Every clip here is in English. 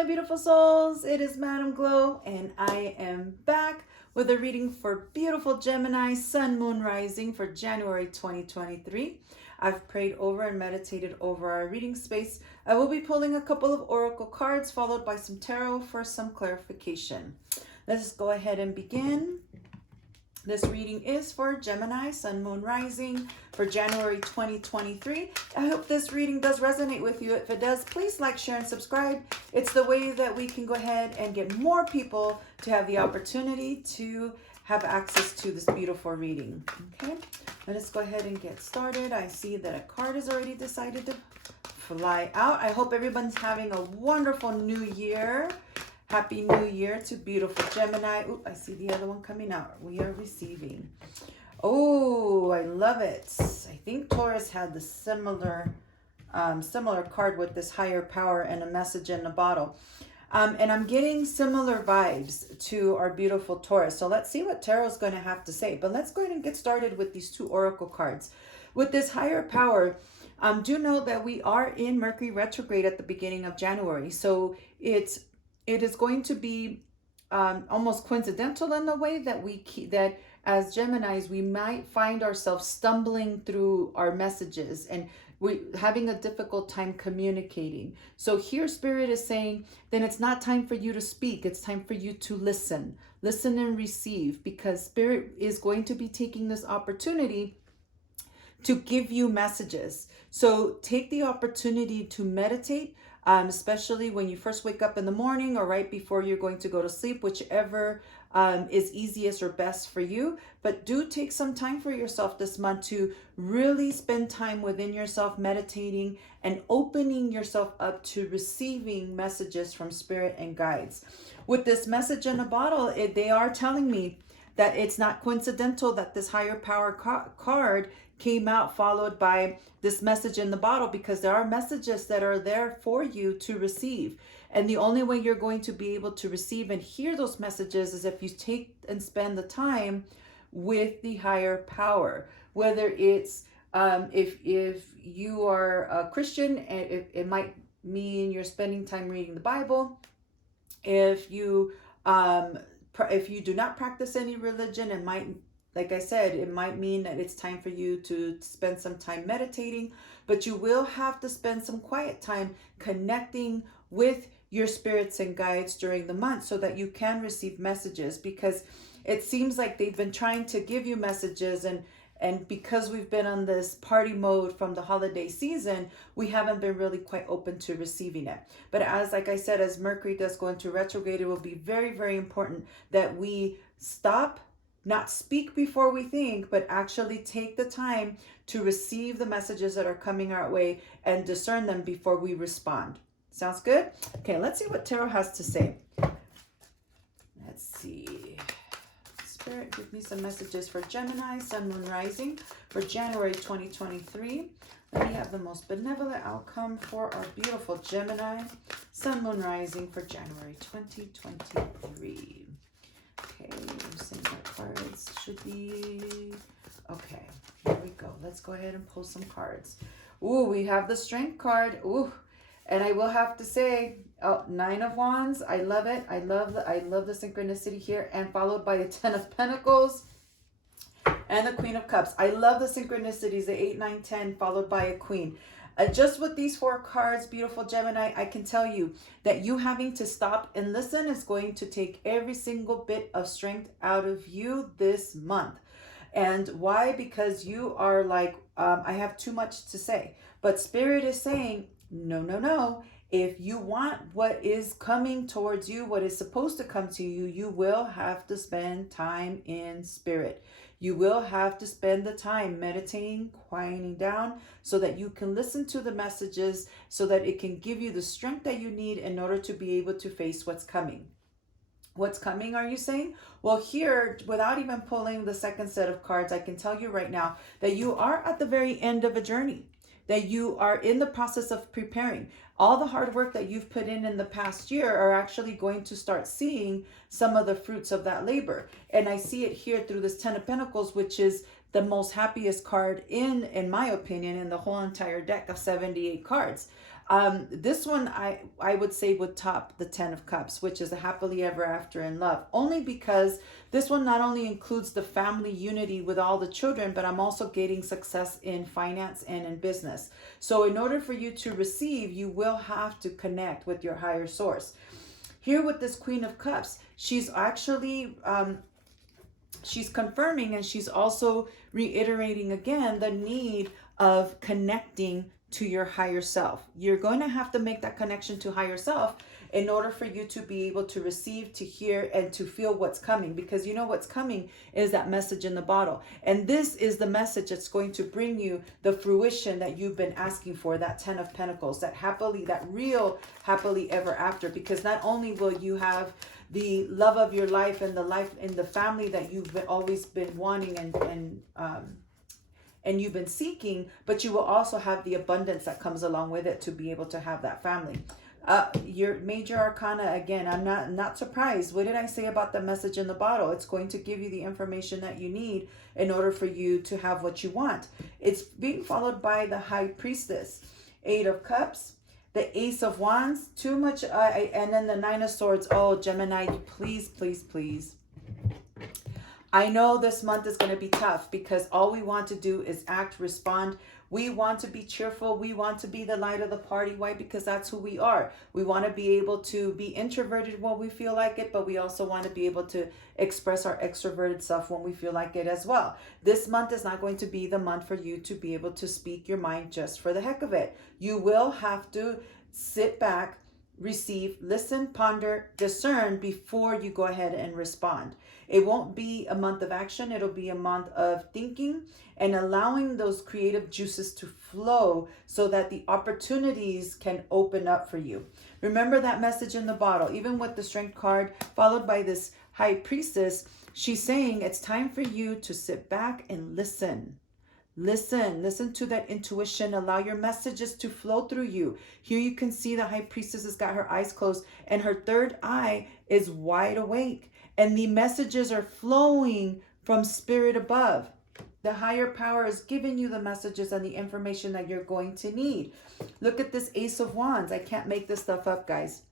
my beautiful souls. It is Madam Glow, and I am back with a reading for beautiful Gemini, Sun, Moon, Rising for January 2023. I've prayed over and meditated over our reading space. I will be pulling a couple of oracle cards followed by some tarot for some clarification. Let's go ahead and begin. This reading is for Gemini, Sun, Moon, Rising for January 2023. I hope this reading does resonate with you. If it does, please like, share, and subscribe. It's the way that we can go ahead and get more people to have the opportunity to have access to this beautiful reading. Okay, let us go ahead and get started. I see that a card has already decided to fly out. I hope everyone's having a wonderful new year. Happy New Year to beautiful Gemini. Ooh, I see the other one coming out. We are receiving. Oh, I love it. I think Taurus had the similar card with this higher power and a message in a bottle. And I'm getting similar vibes to our beautiful Taurus. So let's see what Tarot's going to have to say. But let's go ahead and get started with these two oracle cards. With this higher power, do know that we are in Mercury retrograde at the beginning of January. So it is going to be almost coincidental in the way that that as Geminis, we might find ourselves stumbling through our messages and we having a difficult time communicating. So here Spirit is saying, then it's not time for you to speak. It's time for you to listen and receive, because Spirit is going to be taking this opportunity to give you messages. So take the opportunity to meditate, especially when you first wake up in the morning or right before you're going to go to sleep, whichever is easiest or best for you. But do take some time for yourself this month to really spend time within yourself, meditating and opening yourself up to receiving messages from Spirit and guides. With this message in a bottle, they are telling me that it's not coincidental that this higher power card came out followed by this message in the bottle, because there are messages that are there for you to receive. And the only way you're going to be able to receive and hear those messages is if you take and spend the time with the higher power. Whether it's if you are a Christian, and it might mean you're spending time reading the Bible. If you do not practice any religion, it might, like I said, it might mean that it's time for you to spend some time meditating, but you will have to spend some quiet time connecting with your spirits and guides during the month so that you can receive messages, because it seems like they've been trying to give you messages, and because we've been on this party mode from the holiday season, we haven't been really quite open to receiving it. But like I said, as Mercury does go into retrograde, it will be very, very important that we stop, not speak before we think, but actually take the time to receive the messages that are coming our way and discern them before we respond. Sounds good? Okay, let's see what Tarot has to say. Let's see. Spirit, give me some messages for Gemini, Sun, Moon, Rising for January 2023. Let me have the most benevolent outcome for our beautiful Gemini, Sun, Moon, Rising for January 2023. Okay, I'm saying my cards should be... Okay, here we go. Let's go ahead and pull some cards. Ooh, we have the Strength card. Ooh, and I will have to say, Nine of Wands. I love it. I love the synchronicity here, and followed by the Ten of Pentacles and the Queen of Cups. I love the synchronicities, the 8, 9, 10, followed by a Queen. Just with these four cards, beautiful Gemini, I can tell you that you having to stop and listen is going to take every single bit of strength out of you this month. And why? Because you are like, I have too much to say. But Spirit is saying, no. If you want what is coming towards you, what is supposed to come to you, you will have to spend time in Spirit. You will have to spend the time meditating, quieting down, so that you can listen to the messages, so that it can give you the strength that you need in order to be able to face what's coming. What's coming, are you saying? Well, here, without even pulling the second set of cards, I can tell you right now that you are at the very end of a journey, that you are in the process of preparing. All the hard work that you've put in the past year are actually going to start seeing some of the fruits of that labor. And I see it here through this Ten of Pentacles, which is the most happiest card in my opinion, in the whole entire deck of 78 cards. This one I would say would top the 10 of Cups, which is a happily ever after in love, only because this one not only includes the family unity with all the children, but I'm also getting success in finance and in business. So in order for you to receive, you will have to connect with your higher source. Here with this Queen of Cups, she's actually she's confirming, and she's also reiterating again the need of connecting to your higher self. You're going to have to make that connection to higher self in order for you to be able to receive, to hear, and to feel what's coming, because you know what's coming is that message in the bottle. And this is the message that's going to bring you the fruition that you've been asking for, that 10 of Pentacles, that real happily ever after, because not only will you have the love of your life and the life in the family that you've always been wanting and you've been seeking, but you will also have the abundance that comes along with it to be able to have that family. Your major arcana, again, I'm not surprised. What did I say about the message in the bottle? It's going to give you the information that you need in order for you to have what you want. It's being followed by the High Priestess, 8 of Cups, the Ace of Wands, too much, and then the 9 of Swords. Oh, Gemini, please, please, please. I know this month is going to be tough because all we want to do is act, respond. We want to be cheerful. We want to be the light of the party. Why? Because that's who we are. We want to be able to be introverted when we feel like it, but we also want to be able to express our extroverted self when we feel like it as well. This month is not going to be the month for you to be able to speak your mind just for the heck of it. You will have to sit back, receive, listen, ponder, discern before you go ahead and respond. It won't be a month of action. It'll be a month of thinking and allowing those creative juices to flow so that the opportunities can open up for you. Remember that message in the bottle, even with the Strength card followed by this High Priestess, she's saying it's time for you to sit back and listen. Listen to that intuition. Allow your messages to flow through you. Here you can see the High Priestess has got her eyes closed and her third eye is wide awake. And the messages are flowing from spirit above. The higher power is giving you the messages and the information that you're going to need. Look at this Ace of Wands. I can't make this stuff up, guys.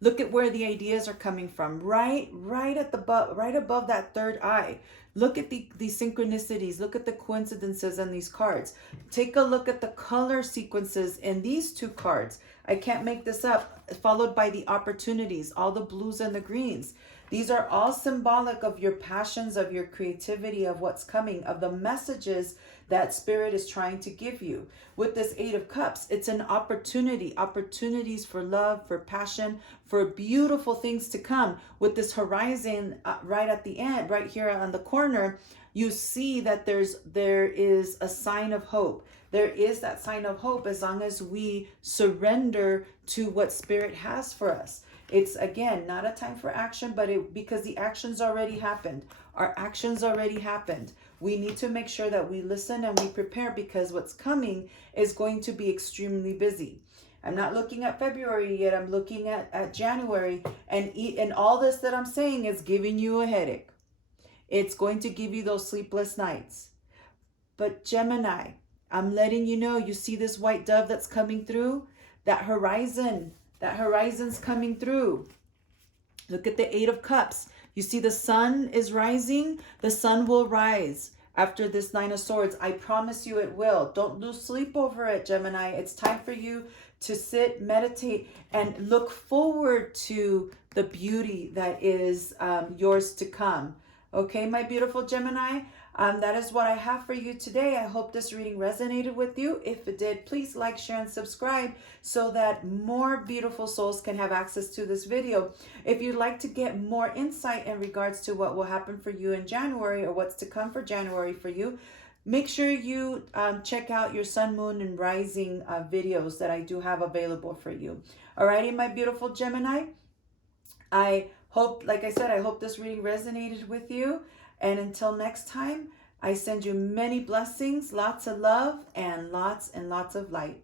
Look at where the ideas are coming from. Right above that third eye. Look at the synchronicities. Look at the coincidences in these cards. Take a look at the color sequences in these two cards. I can't make this up. Followed by the opportunities, all the blues and the greens. These are all symbolic of your passions, of your creativity, of what's coming, of the messages that Spirit is trying to give you. With this 8 of Cups, it's an opportunity, opportunities for love, for passion, for beautiful things to come. With this horizon right at the end, right here on the corner, you see that there is a sign of hope. There is that sign of hope as long as we surrender to what Spirit has for us. It's, again, not a time for action, but because the actions already happened. Our actions already happened. We need to make sure that we listen and we prepare because what's coming is going to be extremely busy. I'm not looking at February yet. I'm looking at January. And all this that I'm saying is giving you a headache. It's going to give you those sleepless nights. But Gemini, I'm letting you know, you see this white dove that's coming through? That horizon's coming through. Look at the 8 of Cups. You see the sun is rising. The sun will rise after this 9 of Swords. I promise you it will. Don't lose sleep over it, Gemini. It's time for you to sit, meditate, and look forward to the beauty that is yours to come. Okay, my beautiful Gemini? That is what I have for you today. I hope this reading resonated with you. If it did, please like, share, and subscribe so that more beautiful souls can have access to this video. If you'd like to get more insight in regards to what will happen for you in January or what's to come for January for you, make sure you check out your Sun, Moon, and Rising videos that I do have available for you. Alrighty, my beautiful Gemini. I hope, like I said, I hope this reading resonated with you. And until next time, I send you many blessings, lots of love, and lots of light.